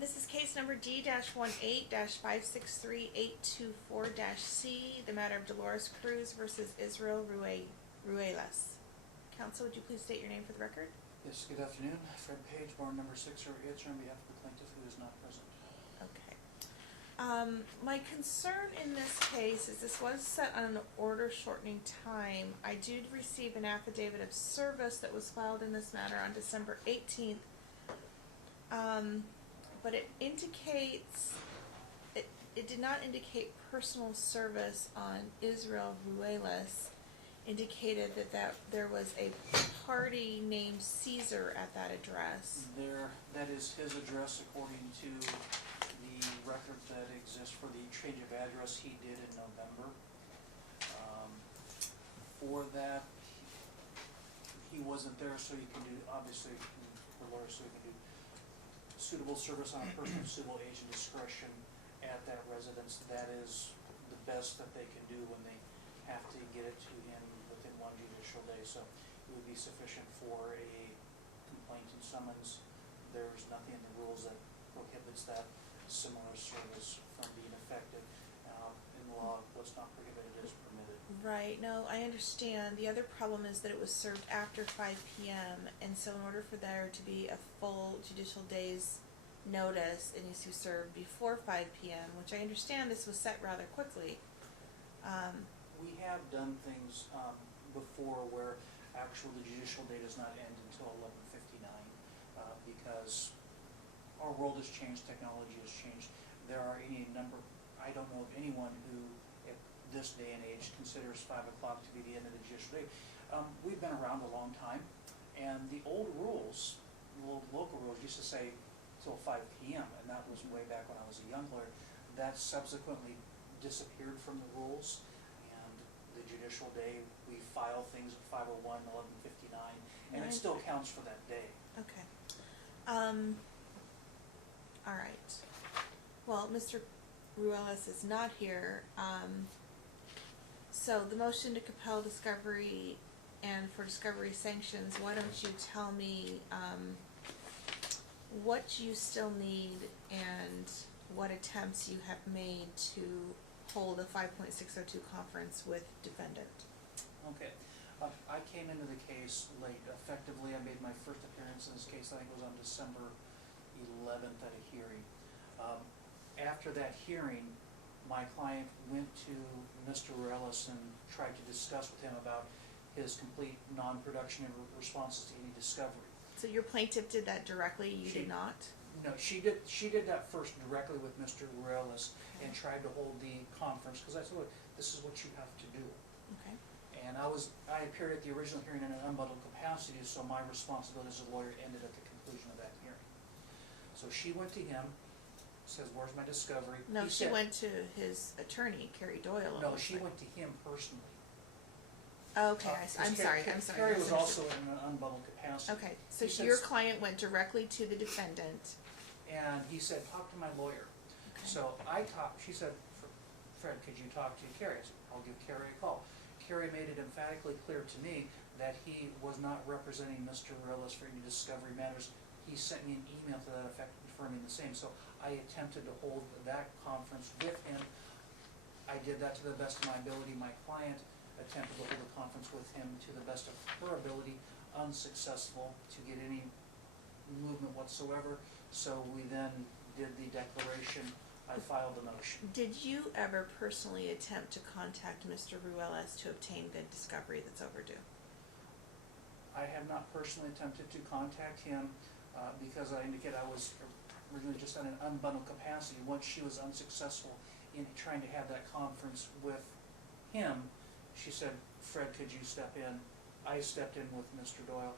This is case number D-18-563-824-C, the matter of Dolores Cruz versus Israel Ruelas. Counsel, would you please state your name for the record? Yes, good afternoon. Fred Page, bar number 608, on behalf of the plaintiff who is not present. Okay. My concern in this case is this was set on an order shortening time. I did receive an affidavit of service that was filed in this matter on December 18th. But it indicates, it did not indicate personal service on Israel Ruelas. Indicated that there was a party named Caesar at that address. That is his address according to the record that exists for the change of address he did in November. For that, he wasn't there, so you can do, obviously, the lawyer, so you can do suitable service on a person of civil age and discretion at that residence. That is the best that they can do when they have to get it to him within one judicial day. So it would be sufficient for a complaint and summons. There's nothing in the rules that prohibits that similar service from being effective. In the law, what's not prohibited is permitted. Right, no, I understand. The other problem is that it was served after 5 p.m. and so in order for there to be a full judicial day's notice, it needs to be served before 5 p.m., which I understand this was set rather quickly. We have done things before where actually the judicial day does not end until 11:59 because our world has changed, technology has changed. There are any number, I don't know of anyone who at this day and age considers 5 o'clock to be the end of the judicial day. We've been around a long time, and the old rules, the old local rules used to say till 5 p.m. and that was way back when I was a young lawyer. That subsequently disappeared from the rules. The judicial day, we file things at 5:01, 11:59, and it still counts for that day. Okay. All right. Well, Mr. Ruelas is not here. So the motion to compel discovery and for discovery sanctions, why don't you tell me what you still need and what attempts you have made to hold a 5.602 conference with defendant. Okay. I came into the case late. Effectively, I made my first appearance in this case, I think it was on December 11th at a hearing. After that hearing, my client went to Mr. Ruelas and tried to discuss with him about his complete non-production and responses to any discovery. So your plaintiff did that directly, you did not? No, she did that first directly with Mr. Ruelas and tried to hold the conference because I said, look, this is what you have to do. Okay. And I appeared at the original hearing in an unbundled capacity, so my responsibility as a lawyer ended at the conclusion of that hearing. So she went to him, says, where's my discovery? No, she went to his attorney, Carrie Doyle. No, she went to him personally. Okay, I'm sorry. Carrie was also in an unbundled capacity. Okay, so your client went directly to the defendant. And he said, talk to my lawyer. Okay. So she said, Fred, could you talk to Carrie? I said, I'll give Carrie a call. Carrie made it emphatically clear to me that he was not representing Mr. Ruelas for any discovery matters. He sent me an email to that effect confirming the same. So I attempted to hold that conference with him. I did that to the best of my ability. My client attempted to hold a conference with him to the best of her ability, unsuccessful to get any movement whatsoever. So we then did the declaration. I filed the motion. Did you ever personally attempt to contact Mr. Ruelas to obtain the discovery that's overdue? I have not personally attempted to contact him because I indicated I was originally just in an unbundled capacity. Once she was unsuccessful in trying to have that conference with him, she said, Fred, could you step in? I stepped in with Mr. Doyle.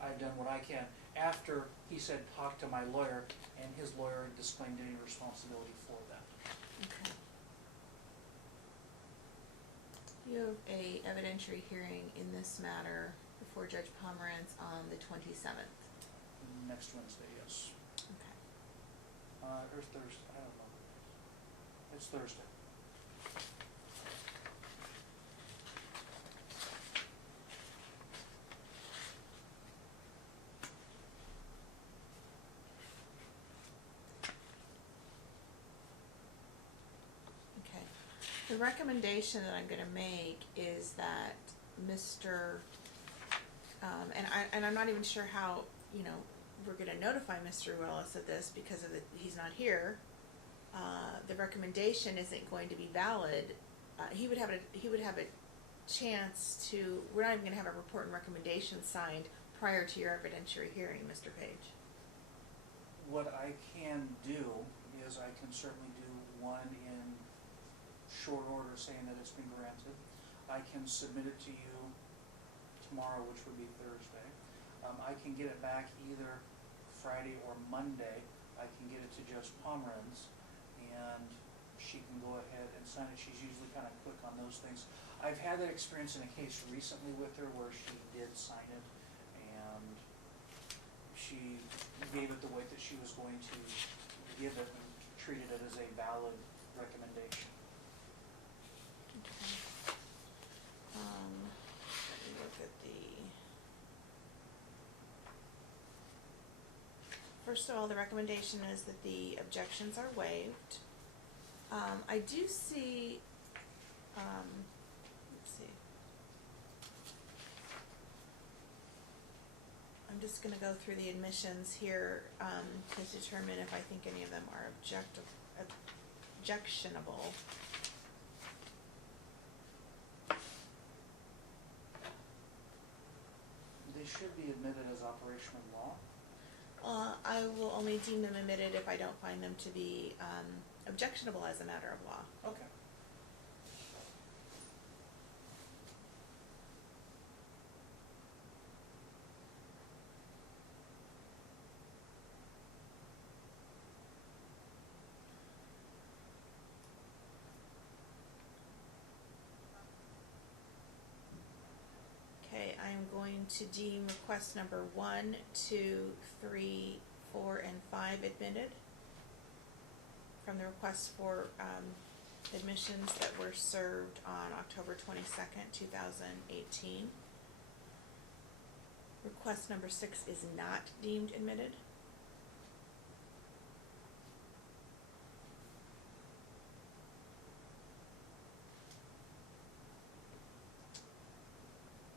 I've done what I can. After he said, talk to my lawyer, and his lawyer disclaimed any responsibility for that. Okay. You have a evidentiary hearing in this matter before Judge Pomrenze on the 27th. Next Wednesday, yes. Okay. Or Thursday, I don't know. It's Thursday. The recommendation that I'm gonna make is that Mr., and I'm not even sure how, we're gonna notify Mr. Willis of this because he's not here. The recommendation isn't going to be valid. He would have a chance to, we're not even gonna have a report and recommendation signed prior to your evidentiary hearing, Mr. Page. What I can do is I can certainly do one in short order saying that it's been granted. I can submit it to you tomorrow, which would be Thursday. I can get it back either Friday or Monday. I can get it to Judge Pomrenze, and she can go ahead and sign it. She's usually kind of quick on those things. I've had that experience in a case recently with her where she did sign it, and she gave it the weight that she was going to give it and treated it as a valid recommendation. Okay. Let me look at first of all, the recommendation is that the objections are waived. I do see, let's see. I'm just gonna go through the admissions here, to determine if I think any of them are objectionable. They should be admitted as operational law. I will only deem them admitted if I don't find them to be objectionable as a matter of law. Okay. Okay, I am going to deem request number 1, 2, 3, 4, and 5 admitted from the request for admissions that were served on October 22nd, 2018. Request number 6 is not deemed admitted.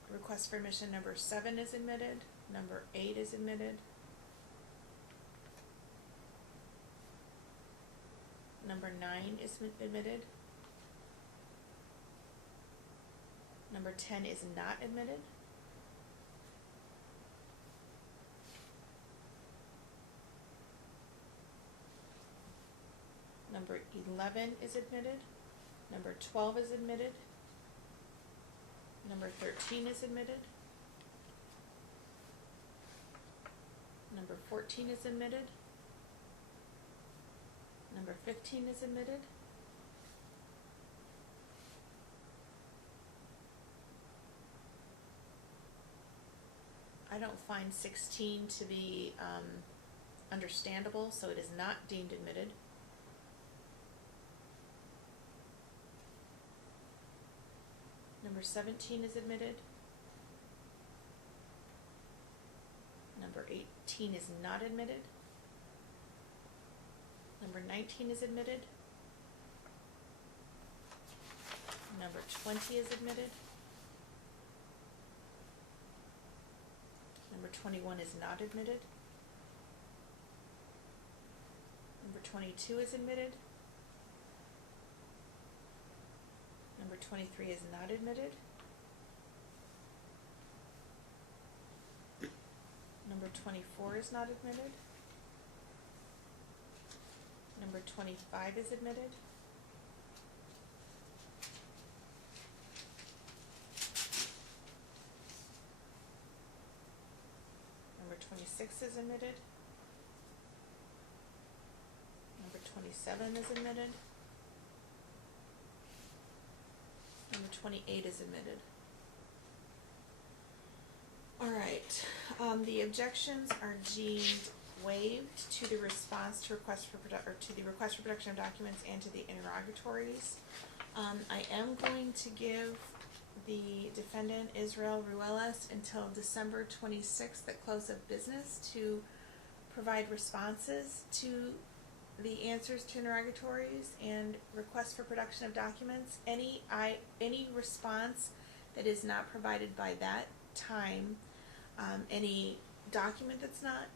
Request for admission number 7 is admitted. Number 8 is admitted. Number 9 is admitted. Number 10 is not admitted. Number 11 is admitted. Number 12 is admitted. Number 13 is admitted. Number 14 is admitted. Number 15 is admitted. I don't find 16 to be understandable, so it is not deemed admitted. Number 17 is admitted. Number 18 is not admitted. Number 19 is admitted. Number 20 is admitted. Number 21 is not admitted. Number 22 is admitted. Number 23 is not admitted. Number 24 is not admitted. Number 25 is admitted. Number 26 is admitted. Number 27 is admitted. Number 28 is admitted. All right, the objections are deemed waived to the response to request for the request for production of documents and to the interrogatories. I am going to give the defendant Israel Ruelas until December 26th at close of business to provide responses to the answers to interrogatories and requests for production of documents. Any response that is not provided by that time, any document that's not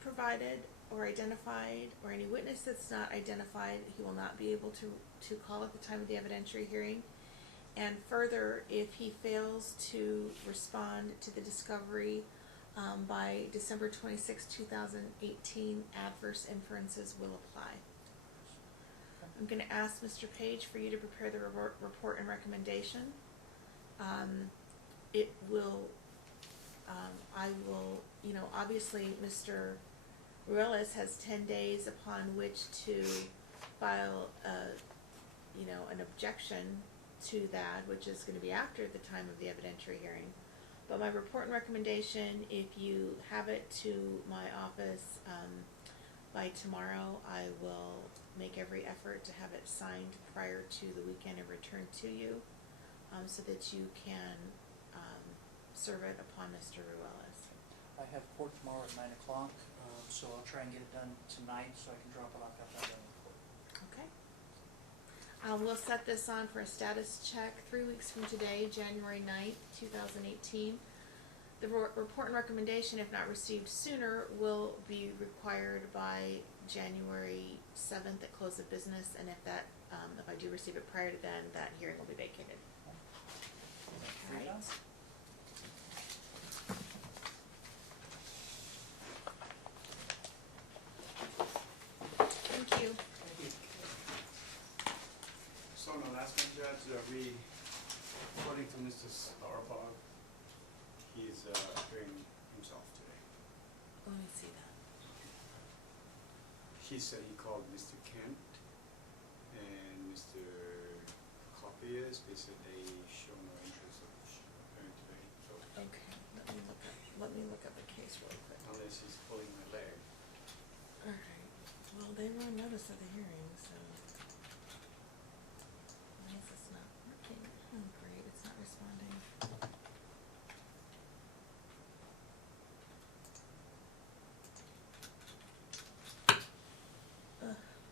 provided or identified, or any witness that's not identified, he will not be able to call at the time of the evidentiary hearing. And further, if he fails to respond to the discovery by December 26, 2018, adverse inferences will apply. I'm going to ask Mr. Page for you to prepare the report and recommendation. It will, I will, obviously Mr. Ruelas has 10 days upon which to file an objection to that, which is going to be after the time of the evidentiary hearing. But my report and recommendation, if you have it to my office by tomorrow, I will make every effort to have it signed prior to the weekend and returned to you, so that you can serve it upon Mr. Ruelas. I have court tomorrow at 9 o'clock, so I'll try and get it done tonight so I can drop it off after I'm done with court. Okay. We'll set this on for a status check 3 weeks from today, January 9th, 2018. The report and recommendation, if not received sooner, will be required by January 7th at close of business, and if I do receive it prior to then, that hearing will be vacated. All right. Thank you. So on the last one, Judge, according to Mr. Starbuck, he's appearing himself today. Let me see that. He said he called Mr. Kent and Mr. Copias. They said they show no interest of appearing today. So Okay, let me look up the case really quick. unless he's pulling my leg. All right. Well, they were on notice of the hearing, so. Why is this not working? Oh, great, it's not responding.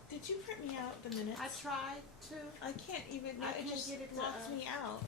Did you print me out the minutes? I tried to. I can't even, I it can't just get it to, locks me out.